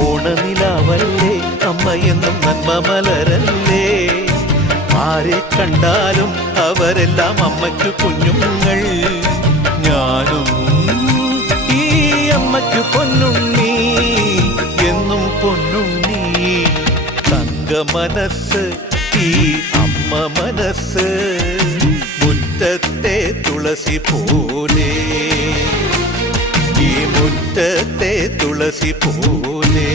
ഓണനിലാവല്ലേ അമ്മയെന്നും നന്മ മലരല്ലേ. ആരെ കണ്ടാലും അവരെല്ലാം അമ്മയ്ക്കു കുഞ്ഞുങ്ങൾ. ഞാനും ഈ അമ്മയ്ക്കു പൊന്നുണ്ണി, എന്നും പൊന്നുണ്ണി. തങ്ക മനസ്സ് ഈ അമ്മ മനസ്സ്, മുറ്റത്തെ തുളസി പോലെ, ഈ മുറ്റത്തെ തുളസി പോലെ.